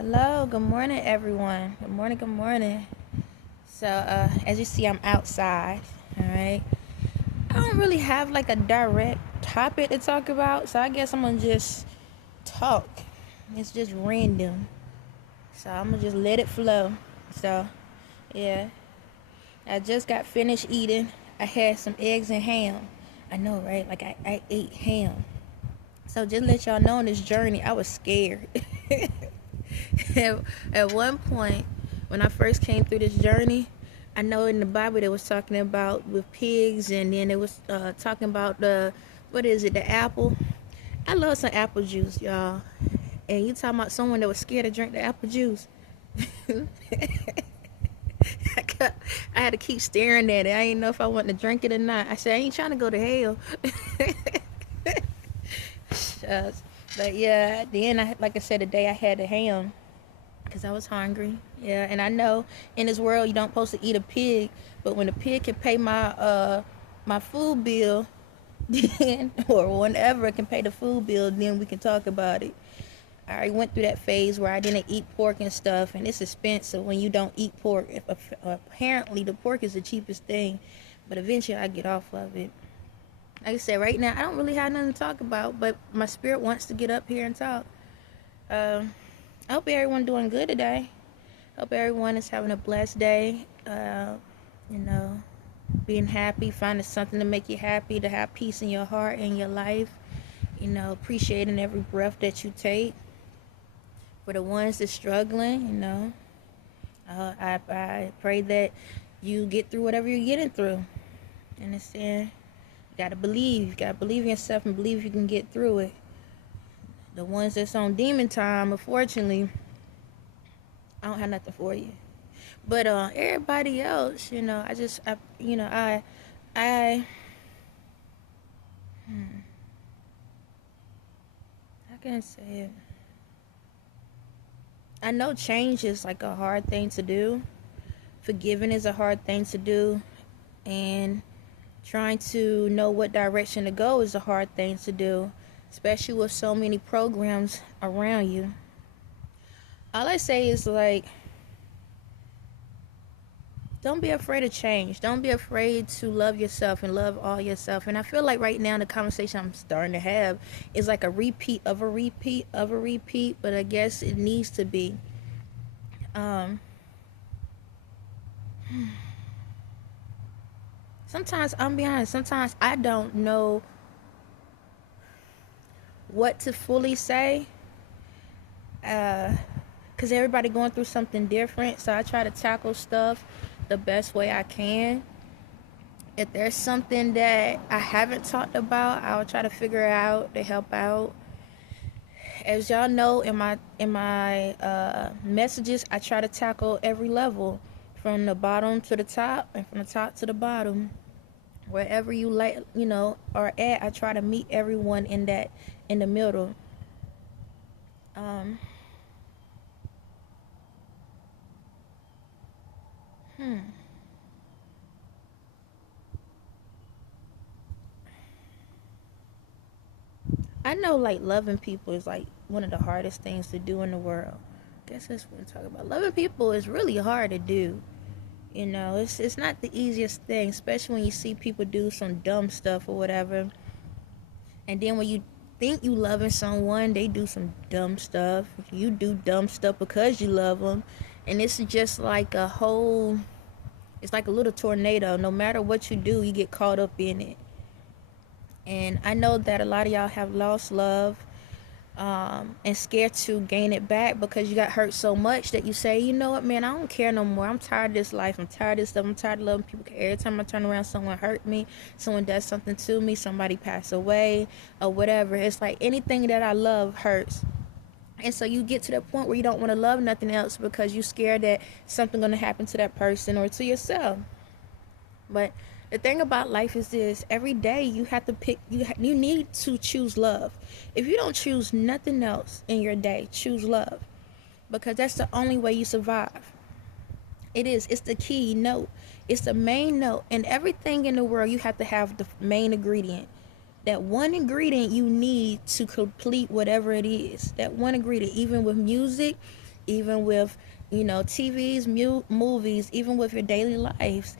Hello, good morning, everyone. Good morning, good morning. So, as you see, I'm outside. All right. I don't really have like a direct topic to talk about, so I guess I'm gonna just talk. It's just random, so I'm gonna just let it flow. So, yeah, I just got finished eating. I had some eggs and ham. I know, right? Like I ate ham. So just let y'all know on this journey, I was scared. At one point, when I first came through this journey, I know in the Bible they was talking about with pigs, and then it was talking about what is it, the apple. I love some apple juice, y'all. And you talking about someone that was scared to drink the apple juice. I had to keep staring at it. I didn't know if I wanted to drink it or not. I said, I ain't trying to go to hell. But yeah, then like I said, today I had the ham because I was hungry. Yeah, and I know in this world you don't supposed to eat a pig, but when a pig can pay my food bill, then or whenever it can pay the food bill, then we can talk about it. I already went through that phase where I didn't eat pork and stuff, and it's expensive when you don't eat pork. Apparently, the pork is the cheapest thing, but eventually I get off of it. Like I said, right now I don't really have nothing to talk about, but my spirit wants to get up here and talk. I hope everyone doing good today. Hope everyone is having a blessed day. You know, being happy, finding something to make you happy, to have peace in your heart and your life. You know, appreciating every breath that you take. For the ones that's struggling, you know, I pray that you get through whatever you're getting through. Understand? You gotta believe. You gotta believe in yourself and believe you can get through it. The ones that's on demon time, unfortunately, I don't have nothing for you. But everybody else, you know, I how can I say it? I know change is like a hard thing to do. Forgiving is a hard thing to do, and trying to know what direction to go is a hard thing to do, especially with so many programs around you. All I say is like, don't be afraid of change. Don't be afraid to love yourself and love all yourself. And I feel like right now the conversation I'm starting to have is like a repeat of a repeat of a repeat, but I guess it needs to be. Sometimes, I'm be honest, sometimes I don't know what to fully say, because everybody going through something different, so I try to tackle stuff the best way I can. If there's something that I haven't talked about, I'll try to figure it out to help out. As y'all know, in my messages, I try to tackle every level, from the bottom to the top and from the top to the bottom. Wherever you are at, I try to meet everyone in the middle. Um, I know like loving people is like one of the hardest things to do in the world. I guess that's what I'm talking about. Loving people is really hard to do. You know, it's not the easiest thing, especially when you see people do some dumb stuff or whatever. And then when you think you loving someone, they do some dumb stuff. You do dumb stuff because you love them. And it's just like it's like a little tornado. No matter what you do, you get caught up in it. And I know that a lot of y'all have lost love, and scared to gain it back because you got hurt so much that you say, you know what, man, I don't care no more. I'm tired of this life. I'm tired of this stuff. I'm tired of loving people. Every time I turn around, someone hurt me. Someone does something to me. Somebody passed away or whatever. It's like anything that I love hurts. And so you get to that point where you don't want to love nothing else because you're scared that something going to happen to that person or to yourself. But the thing about life is this: every day you have to pick. You need to choose love. If you don't choose nothing else in your day, choose love, because that's the only way you survive. It is. It's the key note. It's the main note. And everything in the world, you have to have the main ingredient. That one ingredient you need to complete whatever it is. That one ingredient. Even with music, even with, TVs, movies, even with your daily lives,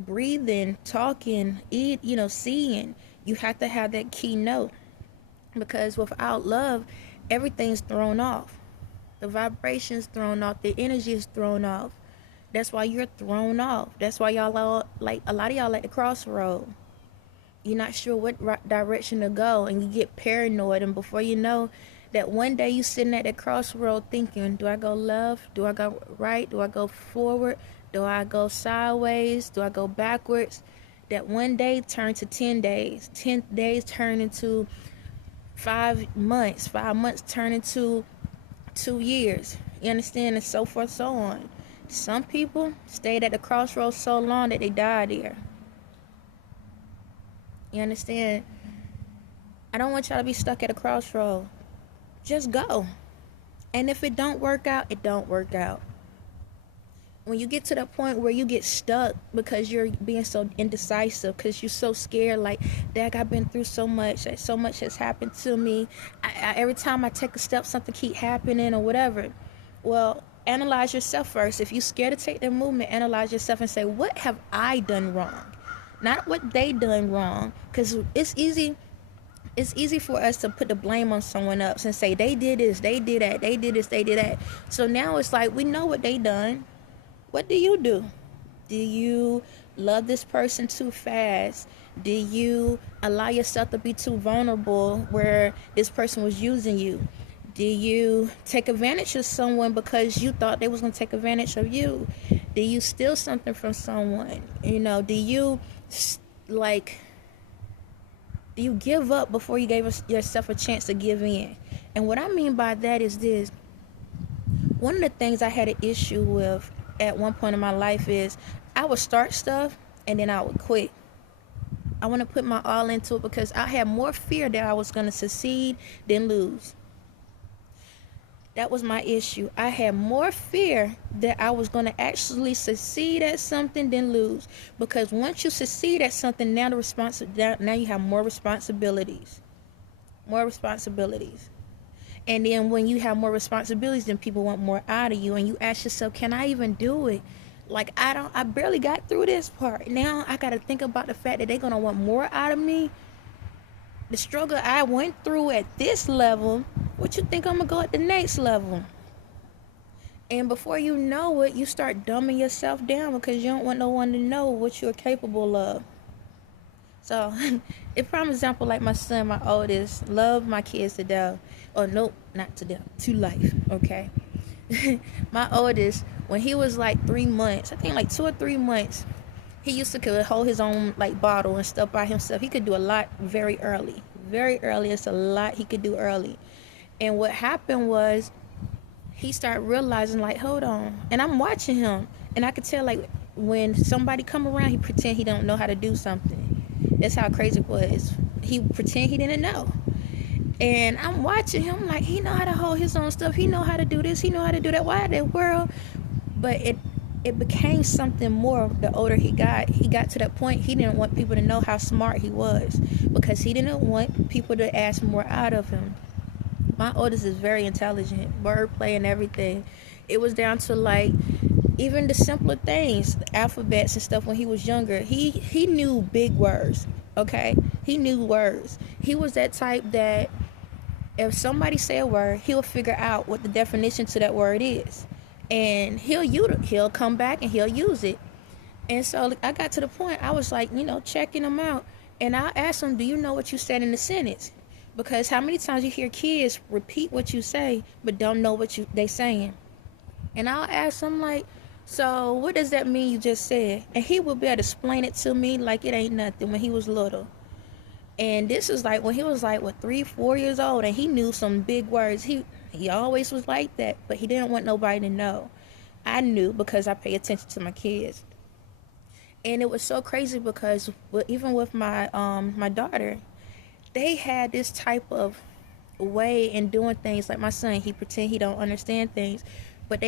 breathing, talking, eat, seeing. You have to have that key note, because without love, everything's thrown off. The vibration's thrown off. The energy is thrown off. That's why you're thrown off. That's why y'all are, like, a lot of y'all at the crossroad. You're not sure what direction to go, and you get paranoid, and before you know that, one day you sitting at that crossroad thinking, do I go left? Do I go right? Do I go forward? Do I go sideways? Do I go backwards? That one day turned to 10 days. 10 days turned into 5 months. 5 months turned into 2 years. You understand? And so forth, so on. Some people stayed at the crossroads so long that they died there. You understand? I don't want y'all to be stuck at a crossroad. Just go. And if it don't work out, it don't work out. When you get to the point where you get stuck because you're being so indecisive, because you're so scared, like, Dad, I've been through so much has happened to me. Every time I take a step, something keep happening or whatever. Well, analyze yourself first. If you're scared to take the movement, analyze yourself and say, what have I done wrong? Not what they done wrong, because it's easy for us to put the blame on someone else and say, they did this, they did that, they did this, they did that. So now it's like, we know what they done. What do you do? Do you love this person too fast? Do you allow yourself to be too vulnerable where this person was using you? Do you take advantage of someone because you thought they was going to take advantage of you? Do you steal something from someone? Do you, do you give up before you gave yourself a chance to give in? And what I mean by that is this. One of the things I had an issue with at one point in my life is I would start stuff and then I would quit. I want to put my all into it because I had more fear that I was going to succeed than lose. That was my issue. I had more fear that I was going to actually succeed at something than lose. Because once you succeed at something, now you have more responsibilities. More responsibilities. And then when you have more responsibilities, then people want more out of you. And you ask yourself, can I even do it? Like, I barely got through this part. Now I got to think about the fact that they're going to want more out of me. The struggle I went through at this level, what you think I'm going to go at the next level? And before you know it, you start dumbing yourself down because you don't want no one to know what you're capable of. So, if for example, like my son, my oldest, love my kids to death. Oh, no, not to death, to life, okay? My oldest, when he was like 3 months, I think like 2 or 3 months, he used to could hold his own like bottle and stuff by himself. He could do a lot very early. Very early. It's a lot he could do early. And what happened was he started realizing, like, hold on. And I'm watching him. And I could tell, like, when somebody come around, he pretend he don't know how to do something. That's how crazy it was. He pretend he didn't know. And I'm watching him like, he know how to hold his own stuff. He know how to do this. He know how to do that. Why in the world? But it became something more the older he got. He got to that point he didn't want people to know how smart he was because he didn't want people to ask more out of him. My oldest is very intelligent, wordplay and everything. It was down to like even the simpler things, alphabets and stuff when he was younger. He knew big words, okay? He knew words. He was that type that if somebody say a word, he'll figure out what the definition to that word is. And he'll come back and he'll use it. And so I got to the point, I was like, checking him out. And I asked him, do you know what you said in the sentence? Because how many times you hear kids repeat what you say, but don't know what they saying? And I'll ask him, like, so what does that mean you just said? And he will be able to explain it to me like it ain't nothing when he was little. And this is like when he was like, 3, 4 years old, and he knew some big words. He always was like that, but he didn't want nobody to know. I knew because I pay attention to my kids. And it was so crazy because even with my my daughter, they had this type of way in doing things. Like my son, he pretend he don't understand things. But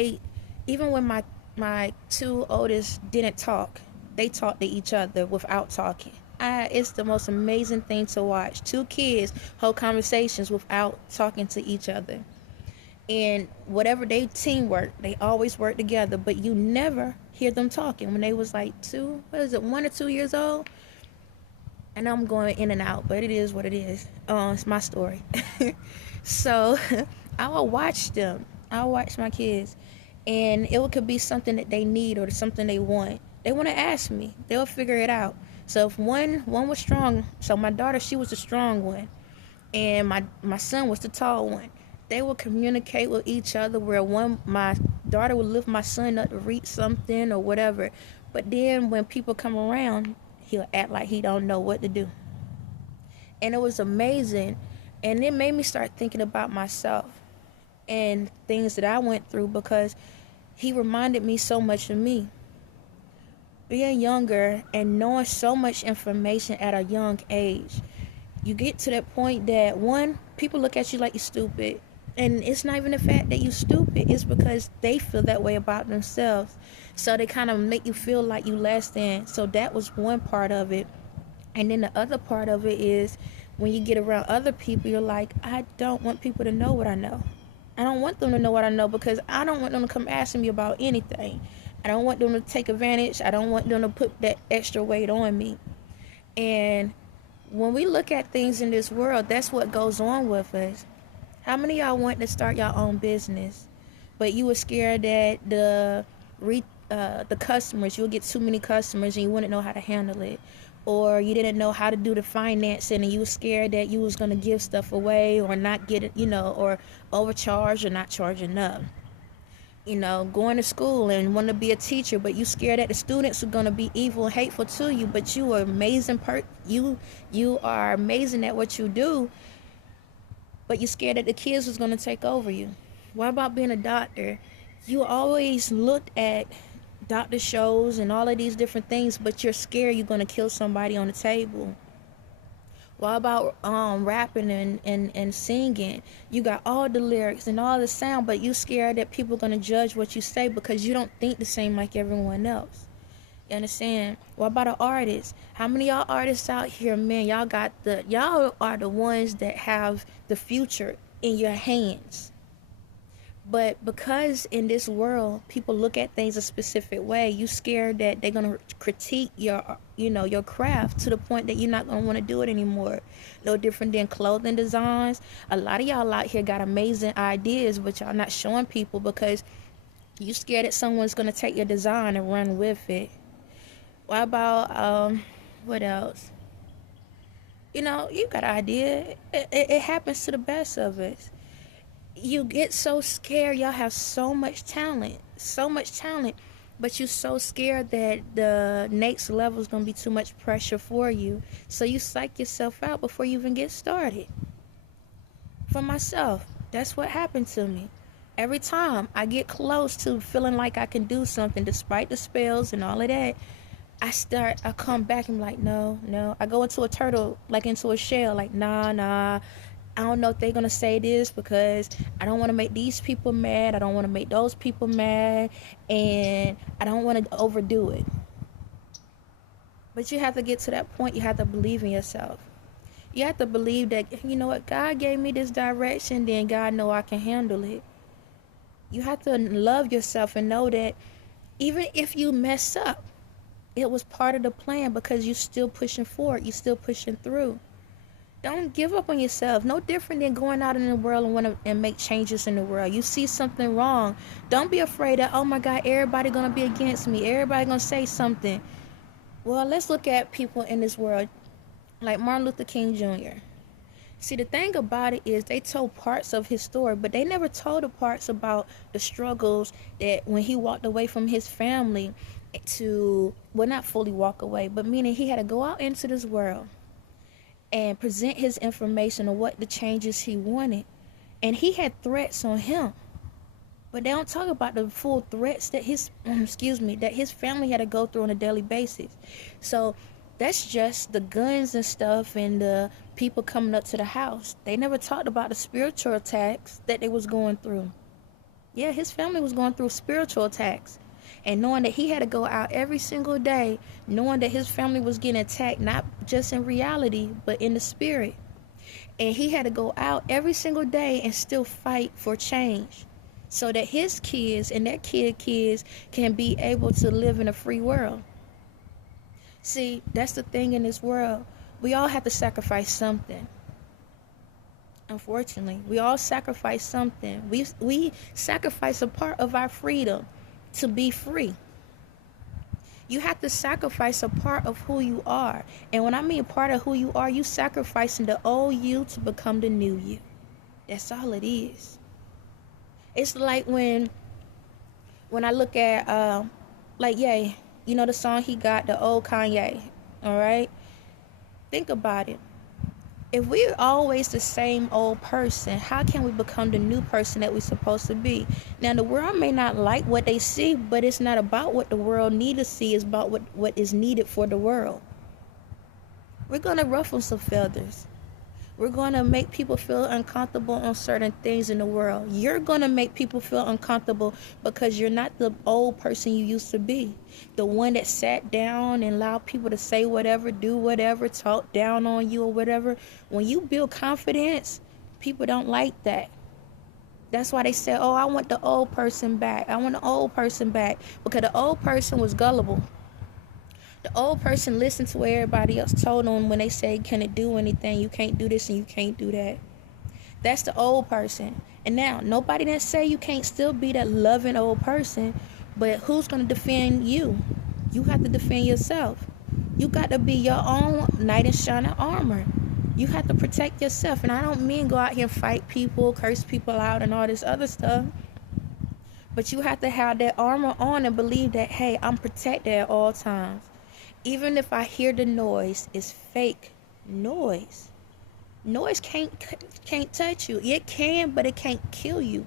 even when my 2 oldest didn't talk, they talked to each other without talking. It's the most amazing thing to watch. 2 kids hold conversations without talking to each other. And whatever they teamwork, they always work together, but you never hear them talking. When they was like 1 or 2 years old, and I'm going in and out, but it is what it is. It's my story. So I will watch them. I'll watch my kids, and it could be something that they need or something they want. They want to ask me. They'll figure it out. So if one was strong, so my daughter, she was the strong one, and my son was the tall one. They will communicate with each other where my daughter would lift my son up to reach something or whatever. But then when people come around, he'll act like he don't know what to do. And it was amazing. And it made me start thinking about myself and things that I went through, because he reminded me so much of me. Being younger and knowing so much information at a young age, you get to that point that, one, people look at you like you're stupid. And it's not even the fact that you're stupid. It's because they feel that way about themselves. So they kind of make you feel like you less than. So that was one part of it. And then the other part of it is when you get around other people, you're like, I don't want people to know what I know. I don't want them to know what I know, because I don't want them to come asking me about anything. I don't want them to take advantage. I don't want them to put that extra weight on me. And when we look at things in this world, that's what goes on with us. How many of y'all want to start your own business, but you were scared that the customers, you'll get too many customers and you wouldn't know how to handle it? Or you didn't know how to do the financing and you were scared that you was going to give stuff away or not get it, or overcharge or not charge enough? Going to school and want to be a teacher, but you scared that the students are going to be evil and hateful to you, but you are amazing you are amazing at what you do, but you're scared that the kids was going to take over you. What about being a doctor? You always looked at doctor shows and all of these different things, but you're scared you're going to kill somebody on the table. What about rapping and singing? You got all the lyrics and all the sound, but you scared that people are going to judge what you say because you don't think the same like everyone else. You understand? What about an artist? How many of y'all artists out here, man, y'all are the ones that have the future in your hands. But because in this world, people look at things a specific way, you scared that they're going to critique your craft to the point that you're not going to want to do it anymore. No different than clothing designs. A lot of y'all out here got amazing ideas, but y'all not showing people because you scared that someone's going to take your design and run with it. What about, what else? You got an idea. It happens to the best of us. You get so scared. Y'all have so much talent, but you're so scared that the next level is going to be too much pressure for you. So you psych yourself out before you even get started. For myself, that's what happened to me. Every time I get close to feeling like I can do something, despite the spells and all of that, I come back and I'm like, no. I go into a turtle, like into a shell, like, nah. I don't know if they're going to say this because I don't want to make these people mad. I don't want to make those people mad. And I don't want to overdo it. But you have to get to that point. You have to believe in yourself. You have to believe that, what, God gave me this direction, then God know I can handle it. You have to love yourself and know that even if you mess up, it was part of the plan because you're still pushing forward. You're still pushing through. Don't give up on yourself. No different than going out in the world and want to make changes in the world. You see something wrong. Don't be afraid that, oh my God, everybody going to be against me. Everybody going to say something. Well, let's look at people in this world like Martin Luther King Jr. See, the thing about it is they told parts of his story, but they never told the parts about the struggles that when he walked away from his family not fully walk away, but meaning he had to go out into this world and present his information of what the changes he wanted. And he had threats on him. But they don't talk about the full threats that his family had to go through on a daily basis. So that's just the guns and stuff and the people coming up to the house. They never talked about the spiritual attacks that they was going through. Yeah, his family was going through spiritual attacks. And knowing that he had to go out every single day, knowing that his family was getting attacked, not just in reality, but in the spirit. And he had to go out every single day and still fight for change so that his kids and their kids can be able to live in a free world. See, that's the thing in this world. We all have to sacrifice something. Unfortunately, we all sacrifice something. We sacrifice a part of our freedom to be free. You have to sacrifice a part of who you are. And when I mean part of who you are, you sacrificing the old you to become the new you. That's all it is. It's like when I look at, like, yeah, you know the song he got, the Old Kanye, all right? Think about it. If we're always the same old person, how can we become the new person that we're supposed to be? Now, the world may not like what they see, but it's not about what the world needs to see. It's about what is needed for the world. We're going to ruffle some feathers. We're going to make people feel uncomfortable on certain things in the world. You're going to make people feel uncomfortable because you're not the old person you used to be. The one that sat down and allowed people to say whatever, do whatever, talk down on you or whatever. When you build confidence, people don't like that. That's why they say, oh, I want the old person back. I want the old person back. Because the old person was gullible. The old person listened to what everybody else told them when they say, can it do anything? You can't do this and you can't do that. That's the old person. And now, nobody didn't say you can't still be that loving old person, but who's going to defend you? You have to defend yourself. You got to be your own knight in shining armor. You have to protect yourself. And I don't mean go out here and fight people, curse people out and all this other stuff. But you have to have that armor on and believe that, hey, I'm protected at all times. Even if I hear the noise, it's fake noise. Noise can't touch you. It can, but it can't kill you.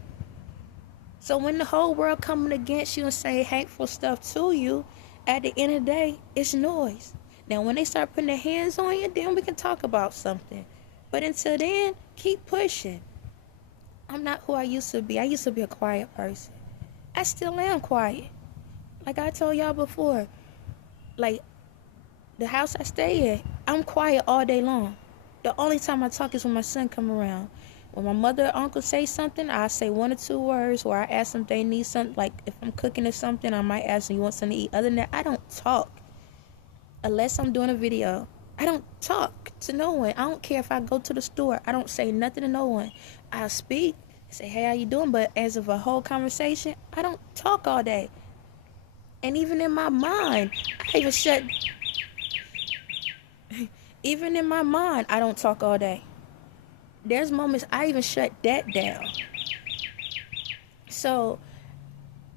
So when the whole world coming against you and saying hateful stuff to you, at the end of the day, it's noise. Now, when they start putting their hands on you, then we can talk about something. But until then, keep pushing. I'm not who I used to be. I used to be a quiet person. I still am quiet. Like I told y'all before, like, the house I stay in, I'm quiet all day long. The only time I talk is when my son come around. When my mother or uncle say something, I say 1 or 2 words, or I ask them if they need something. Like if I'm cooking or something, I might ask them, you want something to eat? Other than that, I don't talk. Unless I'm doing a video, I don't talk to no one. I don't care if I go to the store. I don't say nothing to no one. I speak, say, hey, how you doing? But as of a whole conversation, I don't talk all day. And even in my mind, Even in my mind, I don't talk all day. There's moments I even shut that down. So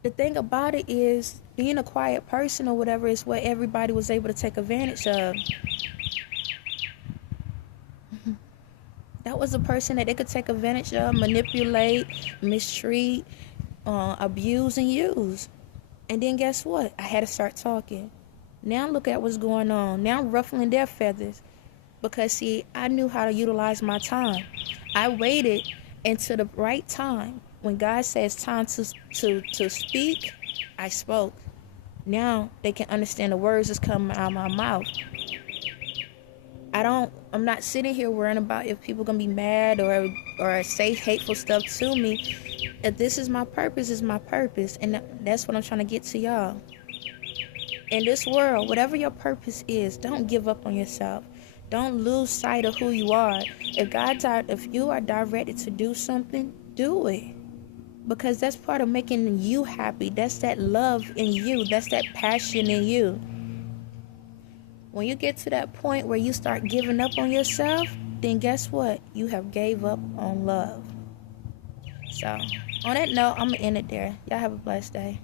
the thing about it is, being a quiet person or whatever is what everybody was able to take advantage of. That was a person that they could take advantage of, manipulate, mistreat, abuse, and use. And then guess what? I had to start talking. Now look at what's going on. Now I'm ruffling their feathers. Because, see, I knew how to utilize my time. I waited until the right time. When God says time to speak, I spoke. Now they can understand the words that's coming out of my mouth. I'm not sitting here worrying about if people going to be mad or say hateful stuff to me. If this is my purpose, it's my purpose. And that's what I'm trying to get to y'all. In this world, whatever your purpose is, don't give up on yourself. Don't lose sight of who you are. If you are directed to do something, do it. Because that's part of making you happy. That's that love in you. That's that passion in you. When you get to that point where you start giving up on yourself, then guess what? You have gave up on love. So, on that note, I'm going to end it there. Y'all have a blessed day.